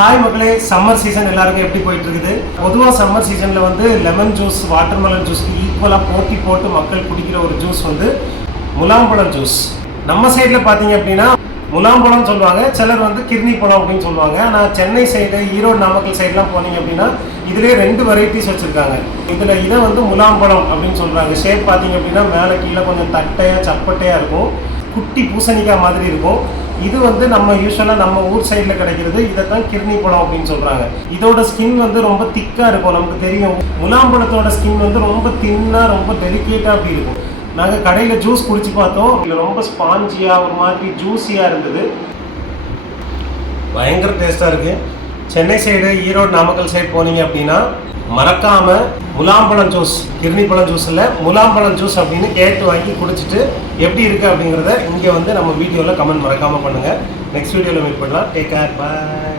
Hi மக்களே, summer season எல்லாருக்கும் எப்படி போயிட்டு இருக்குது? பொதுவாக சம்மர் சீசனில் வந்து லெமன் ஜூஸ், வாட்டர்மெலன் ஜூஸ்க்கு ஈக்குவலாக போட்டி போட்டு மக்கள் குடிக்கிற ஒரு ஜூஸ் வந்து முலாம்பழம் ஜூஸ். நம்ம சைடில் பார்த்தீங்க அப்படின்னா முலாம்பழம் சொல்லுவாங்க, சிலர் வந்து கிர்னி பழம் அப்படின்னு சொல்லுவாங்க. ஆனால் சென்னை சைடு, ஈரோடு, நாமக்கல் சைட்லாம் போனீங்க அப்படின்னா இதிலே 2 வெரைட்டிஸ் வச்சுருக்காங்க. இதை வந்து முலாம்பழம் அப்படின்னு சொல்கிறாங்க. ஷேப் பார்த்தீங்க அப்படின்னா மேலே கீழே கொஞ்சம் தட்டையாக சப்பட்டையாக இருக்கும், குட்டி பூசணிக்காய் மாதிரி இருக்கும். இது வந்து நம்ம யூஸ்வலாக நம்ம ஊர் சைடில் கிடைக்கிறது. இதை தான் கிர்னி பழம் அப்படின்னு சொல்கிறாங்க. இதோட ஸ்கின் வந்து ரொம்ப திக்காக இருக்கும். நமக்கு தெரியும், முலாம்பழத்தோட ஸ்கின் வந்து ரொம்ப தின்னாக, ரொம்ப டெலிகேட்டாக அப்படி இருக்கும். நாங்கள் கடையில் ஜூஸ் குடிச்சு பார்த்தோம், இதில் ரொம்ப ஸ்பாஞ்சியாக ஒரு மாதிரி ஜூஸியாக இருந்தது. பயங்கர டேஸ்ட்டாக இருக்குது. சென்னை சைடு, ஈரோடு, நாமக்கல் சைடு போனீங்க அப்படின்னா மறக்காமல் முலாம்பழம் ஜூஸ், கிர்னி பழம் ஜூஸ் இல்லை, முலாம்பழம் ஜூஸ் அப்படின்னு கேட்டு வாங்கி குடிச்சிட்டு எப்படி இருக்குது அப்படிங்கிறத இங்கே வந்து நம்ம வீடியோவில் கமெண்ட் மறக்காமல் பண்ணுங்கள். நெக்ஸ்ட் வீடியோவில் மீட் பண்ணலாம். டேக் கேர், பாய்.